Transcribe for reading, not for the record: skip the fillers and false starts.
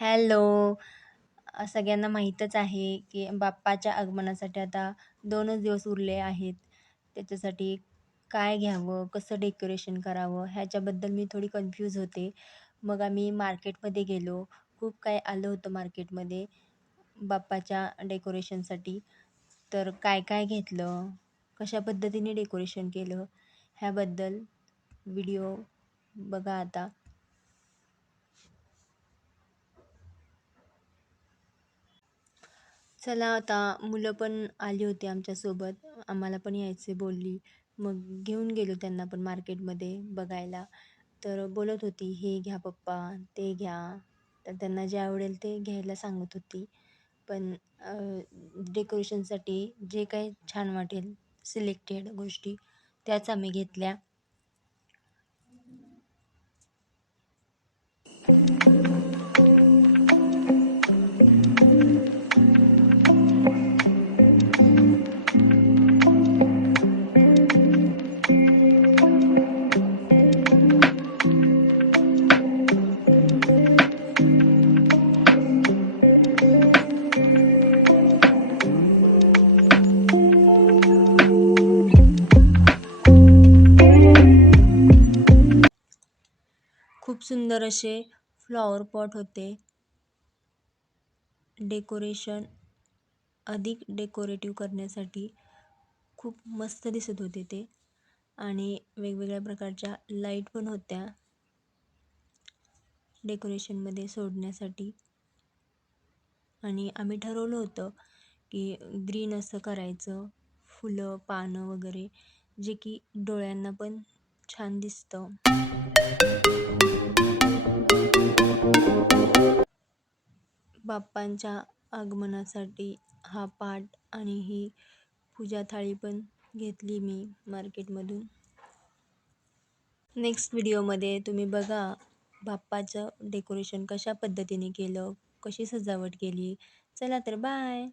Hello. सगळ्यांना माहीतच आहे, की बाप्पाच्या आगमनासाठी आता 2च दिवस उरले आहेत. त्याच्यासाठी काय घ्यावं, कसं डेकोरेशन करावं ह्याच्याबद्दल मी थोडी कन्फ्यूज होते. मग आम्ही मार्केटमध्ये गेलो. खूप काही आलं होतं मार्केटमध्ये बाप्पाच्या डेकोरेशनसाठी. तर काय-काय घेतलं, कशा पद्धतीने डेकोरेशन केलं ह्याबद्दल व्हिडिओ बघा आता. चला आता मुलं पण आली होती आमच्यासोबत. आम्हाला पण यायचे बोलली. मग घेऊन गेलो त्यांना पण मार्केटमध्ये बघायला. तर बोलत होती, "हे घ्या पप्पा, ते घ्या." तर त्यांना जे आवडेल ते घ्यायला सांगत होती. पण डेकोरेशनसाठी जे काही छान वाटेल सिलेक्टेड गोष्टी त्याच आम्ही घेतल्या. खूप सुंदर असे फ्लॉवर पॉट होते. डेकोरेशन अधिक डेकोरेटिव्ह करण्यासाठी खूप मस्त दिसत होते ते. आणि वेगवेगळ्या प्रकारच्या लाईट पण होत्या डेकोरेशनमध्ये सोडण्यासाठी. आणि आम्ही ठरवलं होतं की ग्रीन असं करायचं, फुलं, पानं वगैरे, जे की डोळ्यांना पण छान दिसतं. बाप्पांच्या आगमनासाठी हा पाट आणि ही पूजा थाळी पण घेतली मी मार्केटमधून. नेक्स्ट व्हिडिओमध्ये तुम्ही बघा बाप्पाचं डेकोरेशन कशा पद्धतीने केलं, कशी सजावट केली. चला तर बाय.